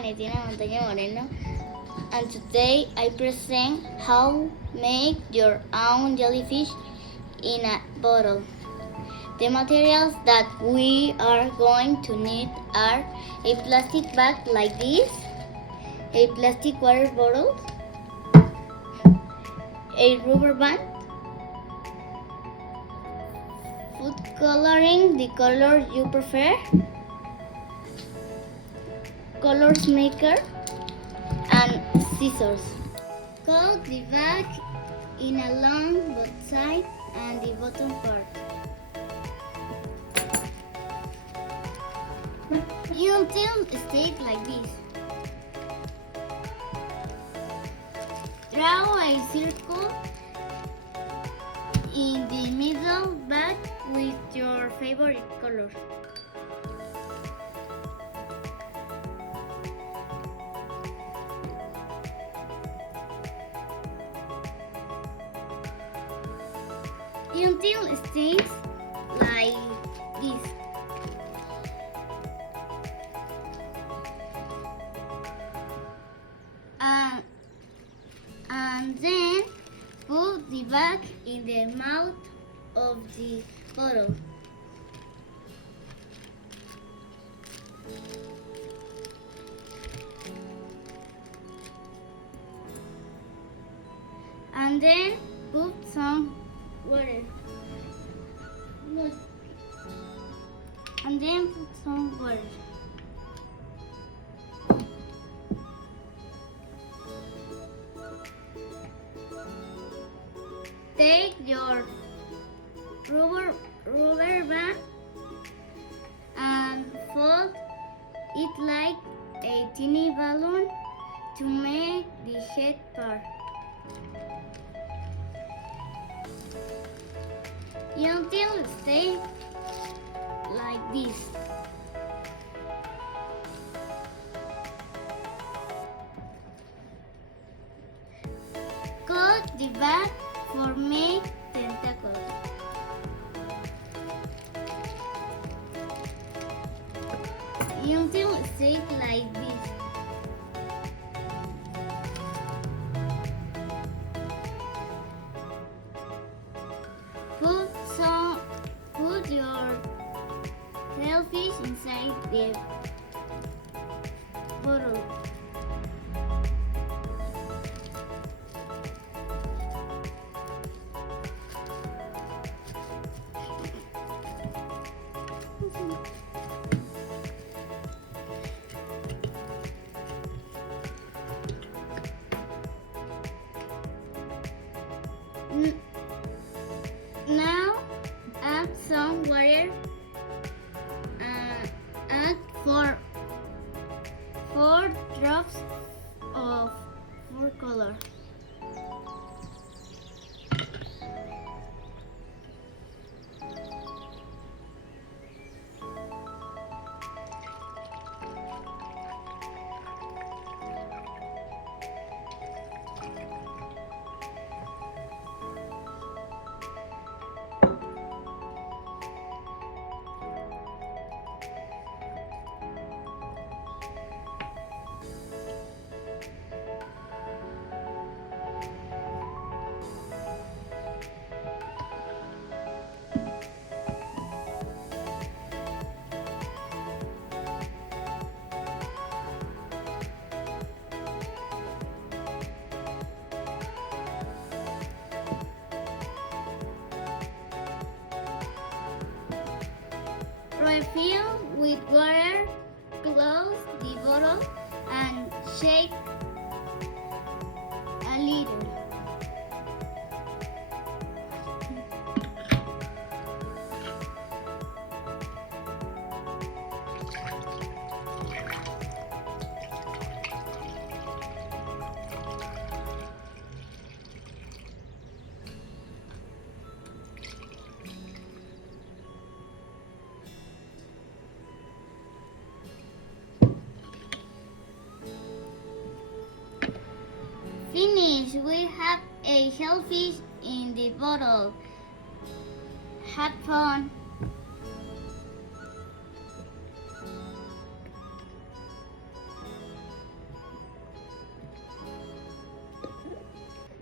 Valentina Montaña Moreno, and today I present how make your own jellyfish in a bottle. The materials that we are going to need are a plastic bag like this, a plastic water bottle, a rubber band, food coloring, the color you prefer, colors maker, and scissors. Cut the bag in along both sides and the bottom part. Until it stays like this. Draw a circle in the middle bag with your favorite color. Until it stays like this. And then put the bag in the mouth of the bottle. And then put some water. And then put some water. Take your rubber band and fold it like a tiny balloon to make the head part. Until it stays like this. Cut the bag for make tentacles. Until it stays like this. Put your jellyfish inside the bottle. Now add some water and add four drops of food color. Refill with water, close the bottle, and shake a little. Finish! We have a jellyfish in the bottle. Have fun!